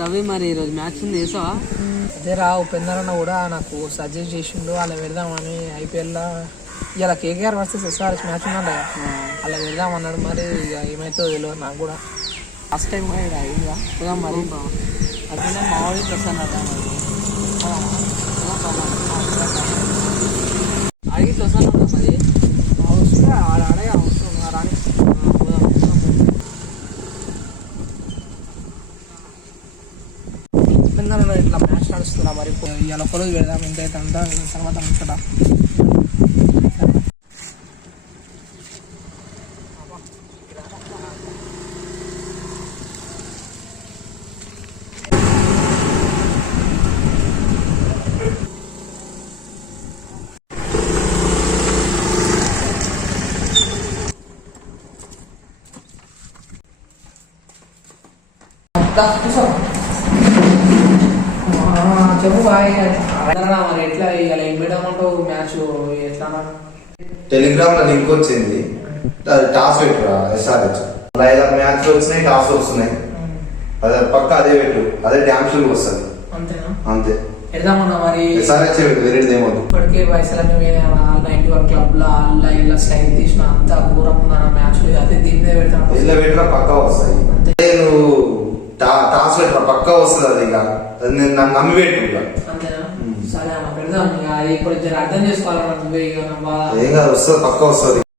రవి మరి ఈరోజు మ్యాచ్ ఉంది వేసావా? అదే రా ఉపేందర్ కూడా నాకు సజెస్ట్ చేసిండు అలా పెడదామని. ఐపీఎల్లో ఇలా కేకేఆర్ వర్సెస్ ఎస్ఆర్ఎస్ మ్యాచ్ ఉందంట, అలా వెళ్దామన్నాడు. మరి ఇక ఏమైతుందో తెలియదు నాకు కూడా. ఫస్ట్ టైం కూడా అయిందా చూద్దాం మరి. అదే మా వాళ్ళు వస్తాను అడిగి వస్తాను మరి వస్తుందా ఆడే వస్తుంది రాని. ఉపేందర్లో ఇట్లా మ్యాచ్ నడుస్తున్నా మరి ఇలా ఒకరోజు పెడదాం ఎంతైతే అంతా తర్వాత ముచ్చట. చెప్పు బాయ్ మరి ఎట్లా ఇలా ఏం పెట్టమంటావు మ్యాచ్ ఎట్లా? టెలిగ్రామ్ లో లింక్ వచ్చింది, టాస్ పెట్టురా ఎస్ఆర్హెచ్. 5 మ్యాచ్లు వచ్చినాయి, టాస్ వస్తున్నాయి. అదే పక్క అదే పెట్టు, అదే డ్యామ్ షూర్ వస్తుంది. అంతేనా? అంతే పెడదామన్నా మరి. ఎస్ఆర్హెచ్ పెట్టు, వేరేదేమో. ఇప్పటికే పైసలన్నీ 91 క్లబ్ లో అల్లా ఇలా స్టైల్ తీసిన అంత ఘోరం ఉందన్న మ్యాచ్. అదే దీని మీద పెడతాను, ఇలా పెట్టినా పక్కా వస్తాయి. నువ్వు టాస్ పెట్టినా పక్కా వస్తుంది. అది ఇక నన్ను నమ్మి పెట్టు. అంతేనా? సరే అన్న పెడదాం. ఇక ఇప్పుడు అర్థం చేసుకోవాలన్నా నువ్వే. ఇక ఏం కాదు, వస్తుంది, పక్కా వస్తుంది.